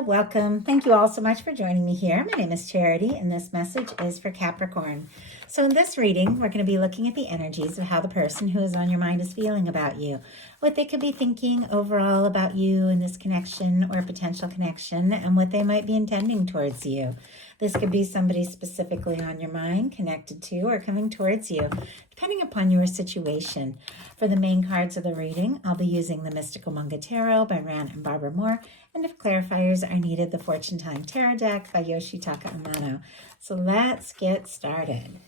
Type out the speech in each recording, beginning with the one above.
welcome. Thank you all so much for joining me here. My name is Charity, and this message is for Capricorn. So in this reading, we're going to be looking at the energies of how the person who is on your mind is feeling about you, what they could be thinking overall about you in this connection or potential connection, and what they might be intending towards you. This could be somebody specifically on your mind, connected to, or coming towards you, depending upon your situation. For the main cards of the reading, I'll be using the Mystical Manga Tarot by Ran and Barbara Moore, and if clarifiers are needed, the Fortune Time Tarot deck by Yoshitaka Amano. So let's get started.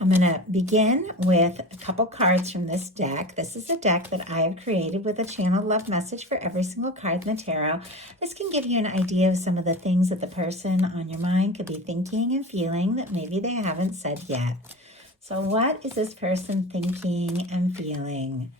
I'm going to begin with a couple cards from this deck. This is a deck that I have created with a channel love message for every single card in the tarot. This can give you an idea of some of the things that the person on your mind could be thinking and feeling that maybe they haven't said yet. So what is this person thinking and feeling?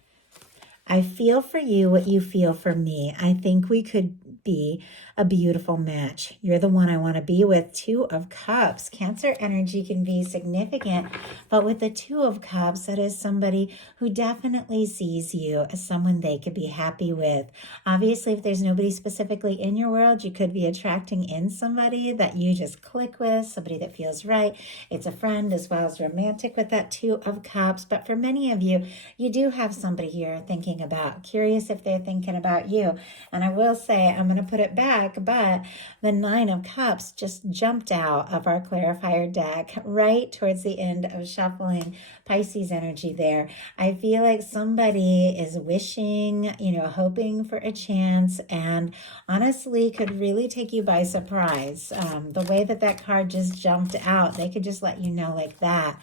I feel for you what you feel for me. I think we could be a beautiful match. You're the one I want to be with. Two of Cups. Cancer energy can be significant, but with the Two of Cups, that is somebody who definitely sees you as someone they could be happy with. Obviously, if there's nobody specifically in your world, you could be attracting in somebody that you just click with, somebody that feels right. It's a friend as well as romantic with that Two of Cups, but for many of you, you do have somebody here thinking about, curious if they're thinking about you. And I will say, I'm going to put it back, but the Nine of Cups just jumped out of our clarifier deck right towards the end of shuffling. Pisces energy there. I feel like somebody is wishing, hoping for a chance, and honestly could really take you by surprise. The way that card just jumped out, they could just let you know like that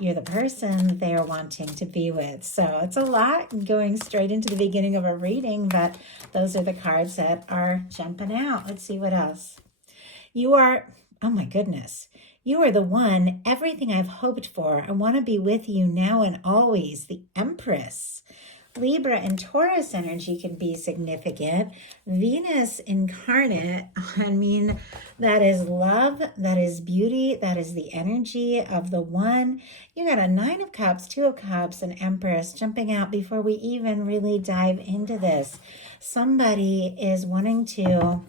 you're the person that they are wanting to be with. So it's a lot going straight into the beginning of a reading, but those are the cards that are jumping out. Let's see what else. You are, oh my goodness, you are the one, everything I've hoped for. I want to be with you now and always. The Empress. Libra and Taurus energy can be significant. Venus incarnate, that is love, that is beauty, that is the energy of the one. You got a Nine of Cups, Two of Cups, and Empress jumping out before we even really dive into this. Somebody is wanting to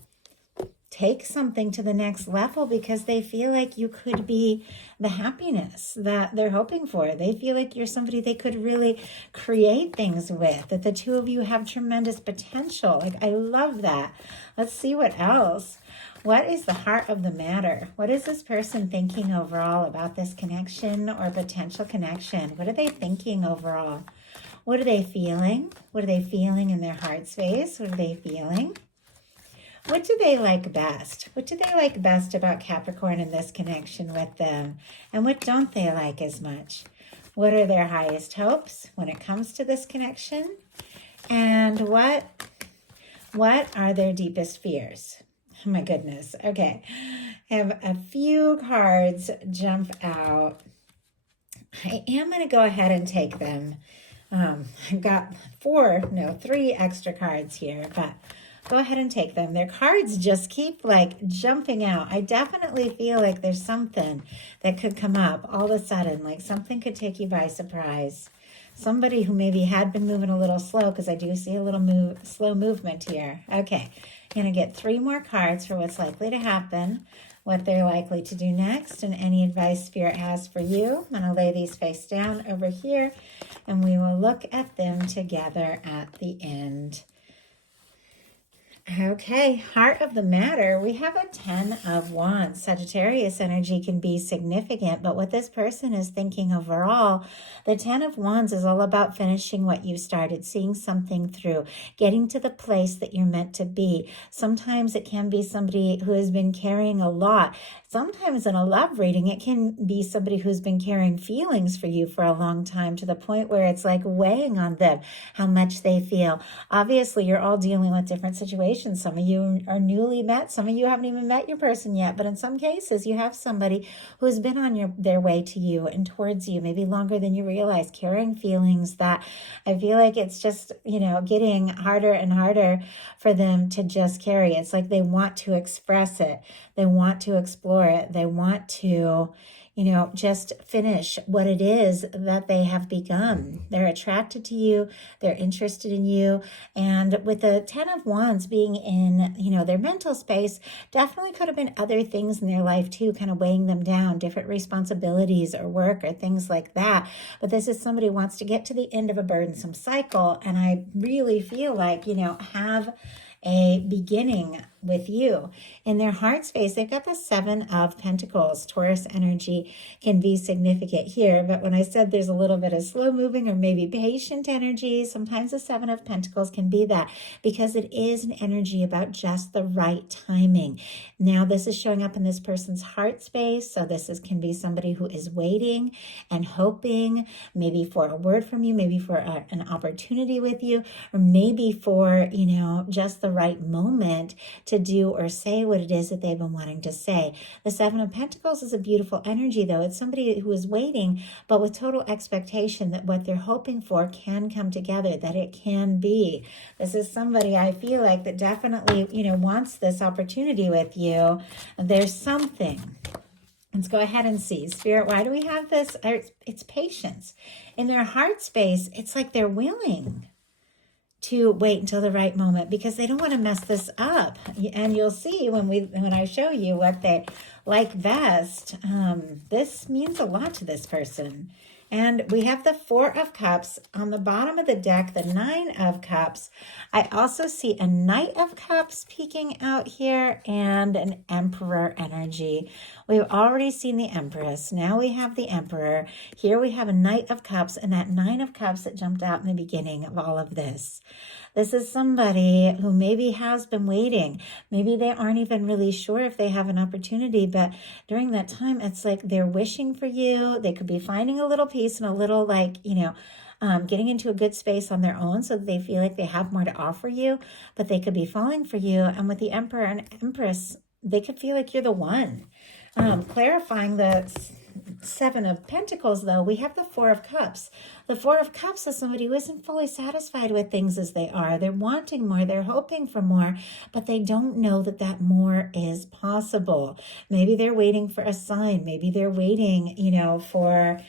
take something to the next level because they feel like you could be the happiness that they're hoping for. They feel like you're somebody they could really create things with, that the two of you have tremendous potential. Like, I love that. Let's see what else. What is the heart of the matter? What is this person thinking overall about this connection or potential connection? What are they thinking overall? What are they feeling? What are they feeling in their heart space? What are they feeling? What do they like best? What do they like best about Capricorn in this connection with them? And what don't they like as much? What are their highest hopes when it comes to this connection? And what are their deepest fears? Oh my goodn's. Okay. I have a few cards jump out. I am going to go ahead and take them. I've got 3 extra cards here, but go ahead and take them. Their cards just keep jumping out. I definitely feel like there's something that could come up all of a sudden, like something could take you by surprise. Somebody who maybe had been moving a little slow, because I do see a little slow movement here. Okay, I'm going to get 3 more cards for what's likely to happen, what they're likely to do next, and any advice Spirit has for you. I'm going to lay these face down over here, and we will look at them together at the end. Okay, heart of the matter, we have a 10 of Wands. Sagittarius energy can be significant, but what this person is thinking overall, the 10 of Wands is all about finishing what you started, seeing something through, getting to the place that you're meant to be. Sometimes it can be somebody who has been carrying a lot. Sometimes in a love reading, it can be somebody who's been carrying feelings for you for a long time, to the point where it's like weighing on them how much they feel. Obviously, you're all dealing with different situations. Some of you are newly met. Some of you haven't even met your person yet. But in some cases, you have somebody who's been on their way to you and towards you, maybe longer than you realize, carrying feelings that I feel like it's just, getting harder and harder for them to just carry. It's like they want to express it. They want to explore it. They want to, just finish what it is that they have begun. They're attracted to you. They're interested in you. And with the 10 of Wands being in, their mental space, definitely could have been other things in their life too, kind of weighing them down, different responsibilities or work or things like that. But this is somebody who wants to get to the end of a burdensome cycle. And I really feel like, have a beginning with you. In their heart space, they've got the 7 of Pentacles. Taurus energy can be significant here, but when I said there's a little bit of slow moving or maybe patient energy, sometimes the 7 of Pentacles can be that, because it is an energy about just the right timing. Now, this is showing up in this person's heart space, so can be somebody who is waiting and hoping, maybe for a word from you, maybe for an opportunity with you, or maybe for, just the right moment to do or say what it is that they've been wanting to say. The 7 of Pentacles is a beautiful energy, though. It's somebody who is waiting, but with total expectation that what they're hoping for can come together, that it can be. This is somebody I feel like that definitely, wants this opportunity with you. There's something. Let's go ahead and see. Spirit, why do we have this? It's patience. In their heart space, it's like they're willing to wait until the right moment because they don't want to mess this up. And you'll see when I show you what they like best, this means a lot to this person. And we have the 4 of Cups on the bottom of the deck, the 9 of Cups. I also see a Knight of Cups peeking out here and an Emperor energy. We've already seen the Empress. Now we have the Emperor. Here we have a Knight of Cups and that 9 of Cups that jumped out in the beginning of all of this. This is somebody who maybe has been waiting. Maybe they aren't even really sure if they have an opportunity, but during that time, it's like they're wishing for you. They could be finding a little peace and a little getting into a good space on their own so that they feel like they have more to offer you, but they could be falling for you. And with the Emperor and Empress, they could feel like you're the one. Clarifying the 7 of Pentacles, though, we have the 4 of Cups. The 4 of Cups is somebody who isn't fully satisfied with things as they are. They're wanting more. They're hoping for more, but they don't know that that more is possible. Maybe they're waiting for a sign. Maybe they're waiting, for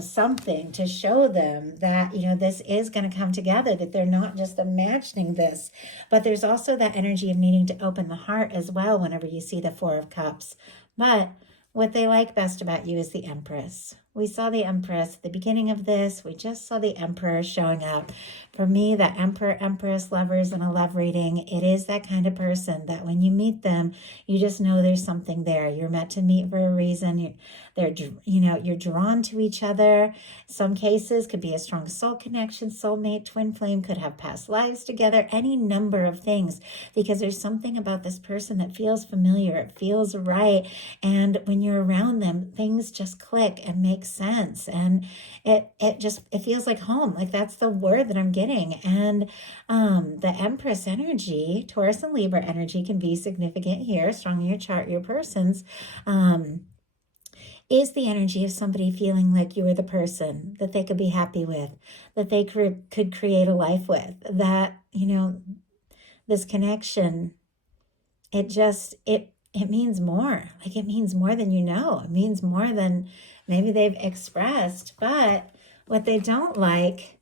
something to show them that, this is going to come together, that they're not just imagining this. But there's also that energy of needing to open the heart as well whenever you see the 4 of Cups. But what they like best about you is the Empress. We saw the Empress at the beginning of this. We just saw the Emperor showing up. For me, the Emperor, Empress, lovers in a love reading, it is that kind of person that when you meet them, you just know there's something there. You're meant to meet for a reason. You're drawn to each other. Some cases could be a strong soul connection, soulmate, twin flame, could have past lives together, any number of things, because there's something about this person that feels familiar. It feels right. And when you're around them, things just click and make sense, and it feels like home. Like that's the word that I'm getting. And the Empress energy, Taurus and Libra energy, can be significant here, strong in your chart, your person's, is the energy of somebody feeling like you are the person that they could be happy with, that they could create a life with, that this connection, it means more. Like it means more than it means more than maybe they've expressed. But what they don't like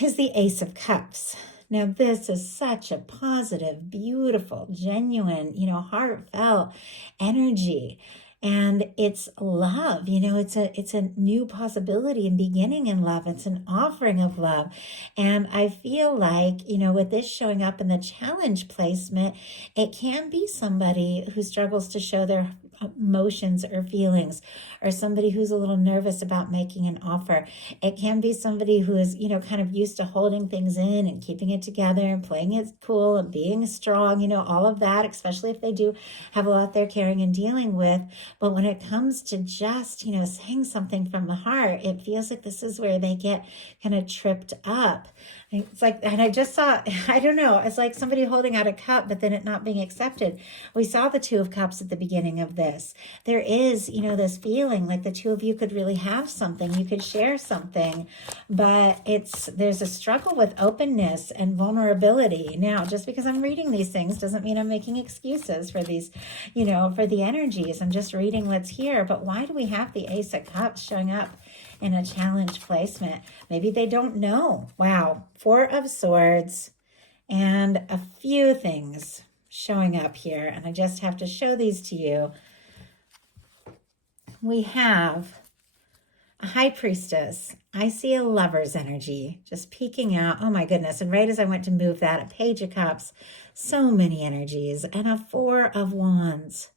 is the Ace of Cups. Now, this is such a positive, beautiful, genuine, heartfelt energy. And it's love, it's a new possibility and beginning in love. It's an offering of love. And I feel like, with this showing up in the challenge placement, it can be somebody who struggles to show their emotions or feelings, or somebody who's a little nervous about making an offer. It can be somebody who is, kind of used to holding things in and keeping it together and playing it cool and being strong, all of that, especially if they do have a lot they're carrying and dealing with. But when it comes to just, saying something from the heart, it feels like this is where they get kind of tripped up. It's like, and I just saw, I don't know, it's like somebody holding out a cup, but then it not being accepted. We saw the Two of Cups at the beginning of this. There is, this feeling like the two of you could really have something. You could share something, but there's a struggle with openness and vulnerability. Now, just because I'm reading these things doesn't mean I'm making excuses for these, for the energies. I'm just reading what's here. But why do we have the Ace of Cups showing up in a challenge placement? Maybe they don't know. Wow. Four of Swords and a few things showing up here. And I just have to show these to you. We have a High Priestess. I see a Lover's energy just peeking out. Oh my goodness. And right as I went to move that, a Page of Cups. So many energies. And a Four of Wands.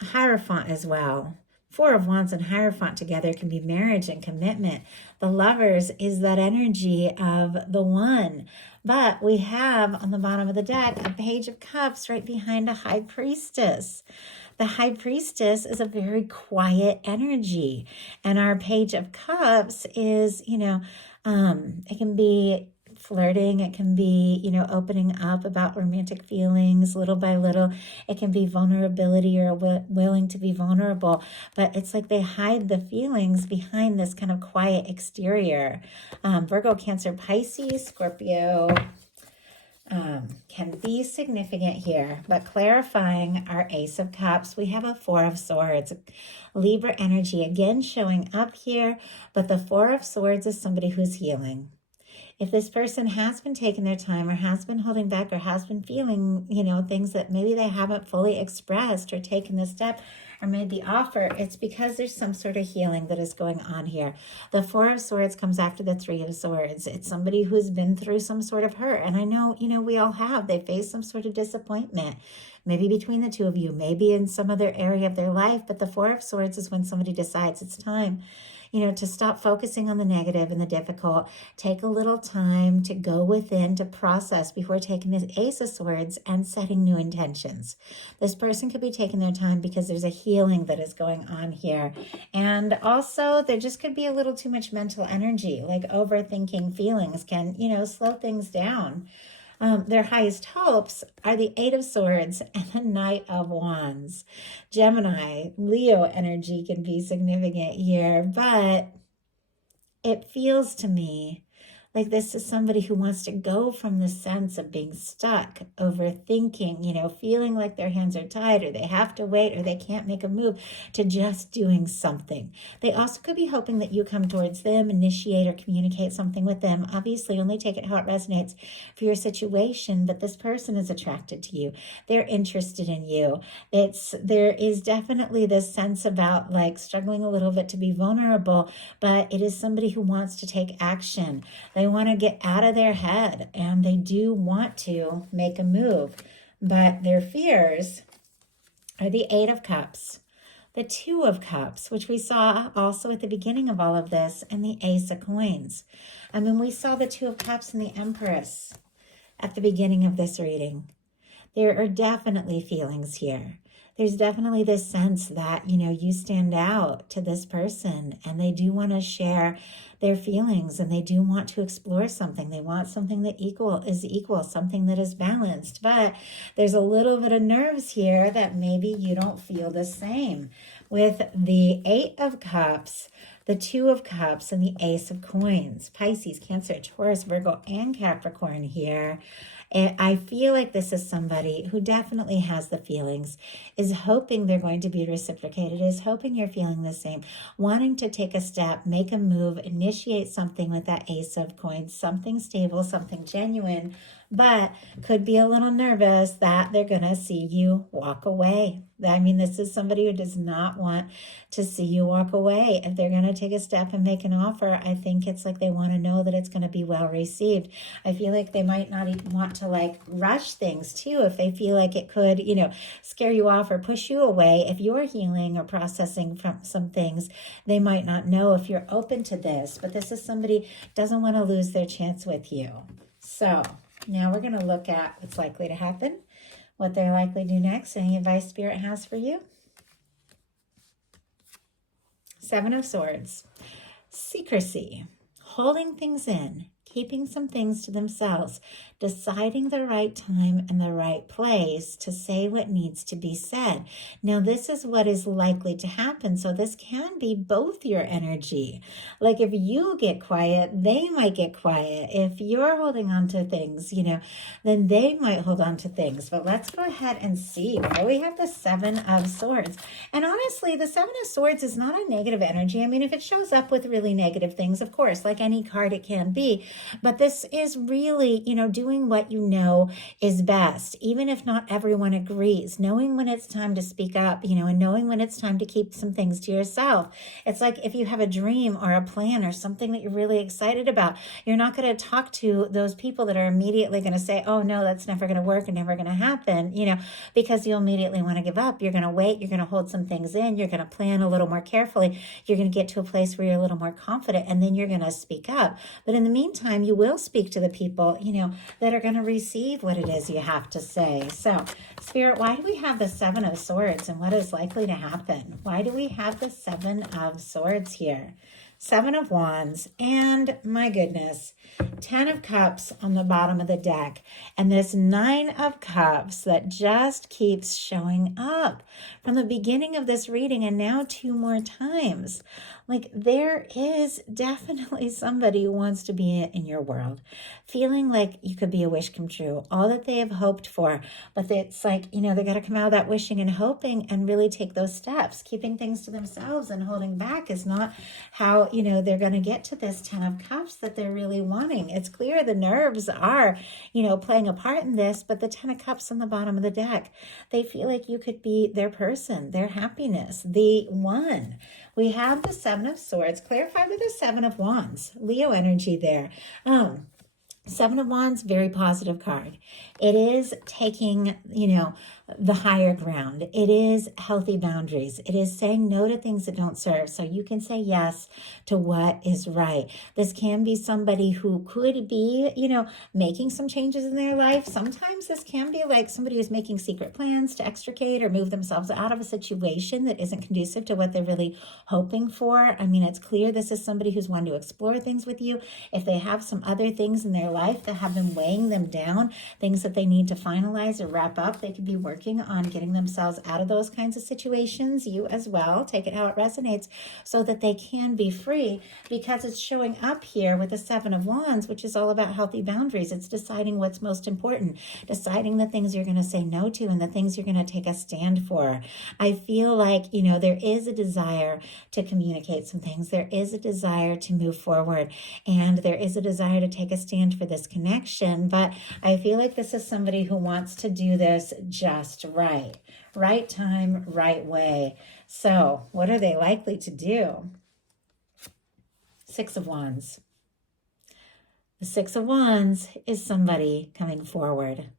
A Hierophant as well. Four of Wands and Hierophant together can be marriage and commitment. The Lovers is that energy of the one. But we have on the bottom of the deck a Page of Cups right behind a High Priestess. The High Priestess is a very quiet energy. And our Page of Cups is, it can be flirting. It can be, opening up about romantic feelings little by little. It can be vulnerability or willing to be vulnerable. But it's like they hide the feelings behind this kind of quiet exterior. Virgo, Cancer, Pisces, Scorpio can be significant here. But clarifying our Ace of Cups, we have a Four of Swords. Libra energy again showing up here. But the Four of Swords is somebody who's healing. If this person has been taking their time or has been holding back or has been feeling, things that maybe they haven't fully expressed or taken the step or made the offer, it's because there's some sort of healing that is going on here. The Four of Swords comes after the Three of Swords. It's somebody who's been through some sort of hurt. And I know, we all have. They face some sort of disappointment, maybe between the two of you, maybe in some other area of their life. But the Four of Swords is when somebody decides it's time to stop focusing on the negative and the difficult. Take a little time to go within, to process before taking this Ace of Swords and setting new intentions. This person could be taking their time because there's a healing that is going on here. And also there just could be a little too much mental energy, like overthinking feelings can, slow things down. Their highest hopes are the Eight of Swords and the Knight of Wands. Gemini, Leo energy can be significant here, but it feels to me like this is somebody who wants to go from the sense of being stuck, overthinking, feeling like their hands are tied or they have to wait or they can't make a move, to just doing something. They also could be hoping that you come towards them, initiate or communicate something with them. Obviously, only take it how it resonates for your situation, but this person is attracted to you. They're interested in you. There is definitely this sense about like struggling a little bit to be vulnerable, but it is somebody who wants to take action. They want to get out of their head and they do want to make a move, but their fears are the Eight of Cups, the Two of Cups, which we saw also at the beginning of all of this, and the Ace of Coins. I mean, we saw the Two of Cups and the Empress at the beginning of this reading. There are definitely feelings here. There's definitely this sense that, you stand out to this person and they do want to share their feelings and they do want to explore something. They want something that is equal, something that is balanced. But there's a little bit of nerves here that maybe you don't feel the same. With the Eight of Cups, the Two of Cups, and the Ace of Coins. Pisces, Cancer, Taurus, Virgo, and Capricorn here. And I feel like this is somebody who definitely has the feelings, is hoping they're going to be reciprocated, is hoping you're feeling the same, wanting to take a step, make a move, initiate something with that Ace of Coins, something stable, something genuine, but could be a little nervous that they're going to see you walk away. I mean, this is somebody who does not want to see you walk away. If they're going to take a step and make an offer, I think it's like they want to know that it's going to be well received. I feel like they might not even want to like rush things too, if they feel like it could, scare you off or push you away. If you're healing or processing from some things, they might not know if you're open to this, but this is somebody who doesn't want to lose their chance with you. So now we're going to look at what's likely to happen, what they're likely to do next, any advice Spirit has for you. Seven of Swords. Secrecy, holding things in, keeping some things to themselves, deciding the right time and the right place to say what needs to be said. Now, this is what is likely to happen. So this can be both your energy. Like if you get quiet, they might get quiet. If you're holding on to things, then they might hold on to things. But let's go ahead and see. Well, we have the Seven of Swords. And honestly, the Seven of Swords is not a negative energy. I mean, if it shows up with really negative things, of course, like any card, it can be. But this is really, doing what you know is best, even if not everyone agrees, knowing when it's time to speak up, and knowing when it's time to keep some things to yourself. It's like if you have a dream or a plan or something that you're really excited about, you're not going to talk to those people that are immediately going to say, oh no, that's never going to work and never going to happen, because you'll immediately want to give up. You're going to wait. You're going to hold some things in. You're going to plan a little more carefully. You're going to get to a place where you're a little more confident, and then you're going to speak up. But in the meantime, you will speak to the people, that are going to receive what it is you have to say. So, Spirit, why do we have the Seven of Swords, and what is likely to happen? Why do we have the Seven of Swords here? Seven of Wands, and my goodness, 10 of Cups on the bottom of the deck, and this 9 of Cups that just keeps showing up from the beginning of this reading, and now 2 more times. Like, there is definitely somebody who wants to be in your world, feeling like you could be a wish come true, all that they have hoped for. But it's like, they got to come out of that wishing and hoping and really take those steps. Keeping things to themselves and holding back is not how, they're going to get to this 10 of Cups that they're really wanting. It's clear the nerves are, playing a part in this, but the 10 of Cups on the bottom of the deck, they feel like you could be their person, their happiness, the one. We have the Seven of Swords clarified with the Seven of Wands. Leo energy there. Seven of Wands, very positive card. It is taking, the higher ground. It is healthy boundaries. It is saying no to things that don't serve so you can say yes to what is right. This can be somebody who could be, making some changes in their life. Sometimes this can be like somebody who's making secret plans to extricate or move themselves out of a situation that isn't conducive to what they're really hoping for. I mean, it's clear this is somebody who's wanting to explore things with you. If they have some other things in their life that have been weighing them down, things that they need to finalize or wrap up, they could be working on getting themselves out of those kinds of situations. You as well, take it how it resonates so that they can be free, because it's showing up here with the Seven of Wands, which is all about healthy boundaries. It's deciding what's most important, deciding the things you're going to say no to and the things you're going to take a stand for. I feel like, there is a desire to communicate some things. There is a desire to move forward, and there is a desire to take a stand for this connection. But I feel like this is somebody who wants to do this just right. Right time, right way. So what are they likely to do? Six of Wands. The Six of Wands is somebody coming forward.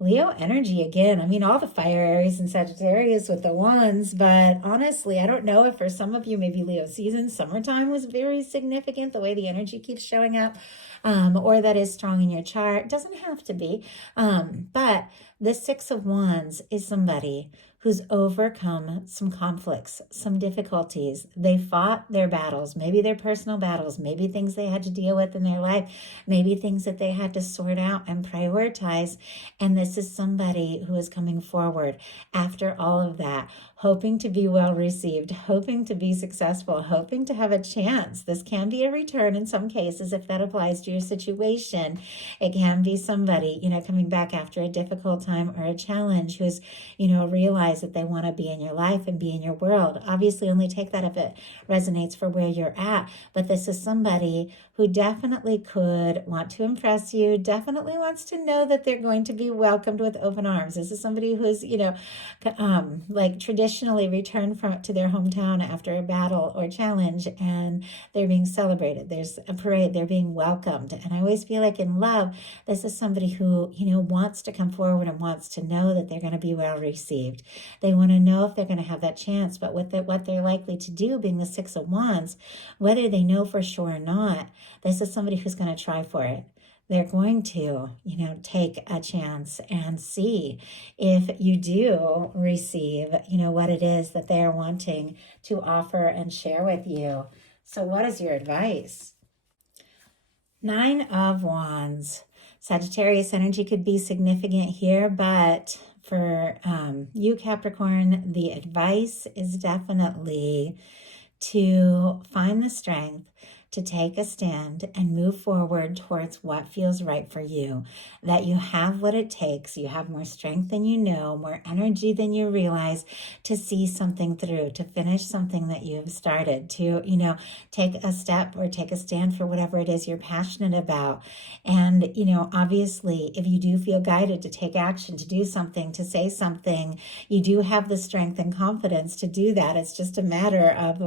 Leo energy again. I mean, all the fire Aries and Sagittarius with the wands, but honestly, I don't know if for some of you, maybe Leo season, summertime was very significant, the way the energy keeps showing up, or that is strong in your chart. Doesn't have to be, but the Six of Wands is somebody who's overcome some conflicts, some difficulties. They fought their battles, maybe their personal battles, maybe things they had to deal with in their life, maybe things that they had to sort out and prioritize. And this is somebody who is coming forward after all of that, hoping to be well received, hoping to be successful, hoping to have a chance. This can be a return in some cases if that applies to your situation. It can be somebody, coming back after a difficult time or a challenge who's, realized that they want to be in your life and be in your world. Obviously, only take that if it resonates for where you're at. But this is somebody who definitely could want to impress you, definitely wants to know that they're going to be welcomed with open arms. This is somebody who's, like traditionally returned to their hometown after a battle or challenge, and they're being celebrated. There's a parade, they're being welcomed. And I always feel like in love, this is somebody who, wants to come forward and wants to know that they're going to be well received. They want to know if they're going to have that chance, but what they're likely to do, being the Six of Wands, whether they know for sure or not, this is somebody who's going to try for it. They're going to, take a chance and see if you do receive, what it is that they're wanting to offer and share with you. So what is your advice? Nine of Wands. Sagittarius energy could be significant here, but for you, Capricorn, the advice is definitely to find the strength to take a stand and move forward towards what feels right for you. That you have what it takes. You have more strength than you know, more energy than you realize to see something through, to finish something that you've started, to, take a step or take a stand for whatever it is you're passionate about. And, obviously, if you do feel guided to take action, to do something, to say something, you do have the strength and confidence to do that. It's just a matter of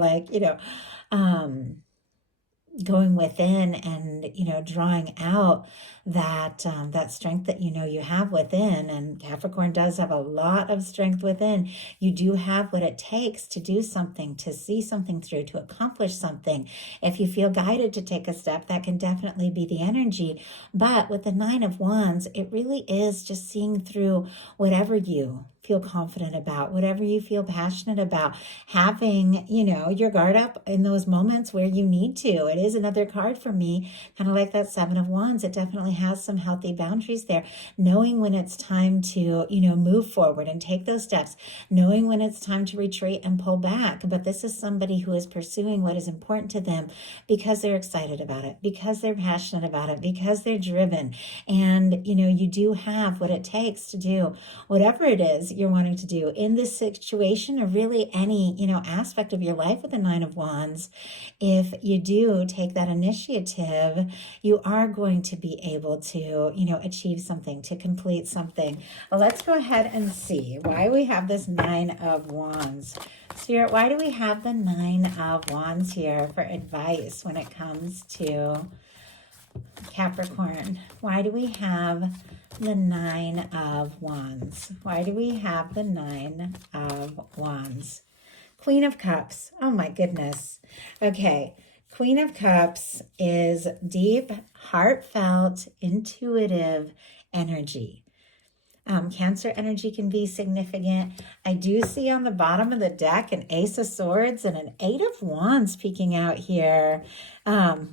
going within and drawing out that strength that you have within. And Capricorn does have a lot of strength within. You do have what it takes to do something, to see something through, to accomplish something. If you feel guided to take a step, that can definitely be the energy. But with the Nine of Wands, it really is just seeing through whatever you feel confident about, whatever you feel passionate about, having, your guard up in those moments where you need to. It is another card for me, kind of like that Seven of Wands. It definitely has some healthy boundaries there, knowing when it's time to, move forward and take those steps, knowing when it's time to retreat and pull back. But this is somebody who is pursuing what is important to them because they're excited about it, because they're passionate about it, because they're driven. And, you do have what it takes to do whatever it is you're wanting to do in this situation, or really any, aspect of your life with the Nine of Wands. If you do take that initiative, you are going to be able to, achieve something, to complete something. Well, let's go ahead and see why we have this Nine of Wands. Spirit, why do we have the Nine of Wands here for advice when it comes to Capricorn? Why do we have the Nine of Wands? Why do we have the Nine of Wands? Queen of Cups. Oh my goodness. Okay. Queen of Cups is deep, heartfelt, intuitive energy. Cancer energy can be significant. I do see on the bottom of the deck an Ace of Swords and an Eight of Wands peeking out here.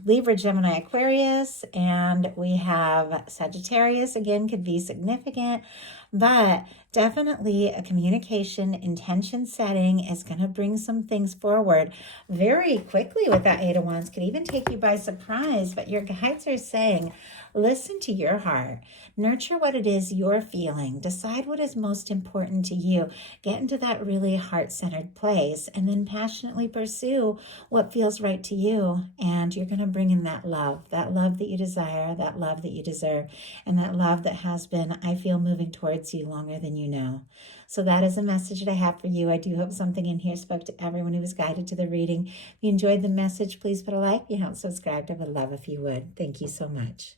Libra, Gemini, Aquarius, and we have Sagittarius, again, could be significant, but definitely a communication intention setting is going to bring some things forward very quickly with that Eight of Wands. Could even take you by surprise, but your guides are saying, listen to your heart, nurture what it is you're feeling, decide what is most important to you, get into that really heart-centered place, and then passionately pursue what feels right to you. And you're going to bring in that love that you desire, that love that you deserve, and that love that has been, I feel, moving towards you longer than you know. So that is a message that I have for you. I do hope something in here spoke to everyone who was guided to the reading. If you enjoyed the message, please put a like. If you haven't subscribed, I would love if you would. Thank you so much.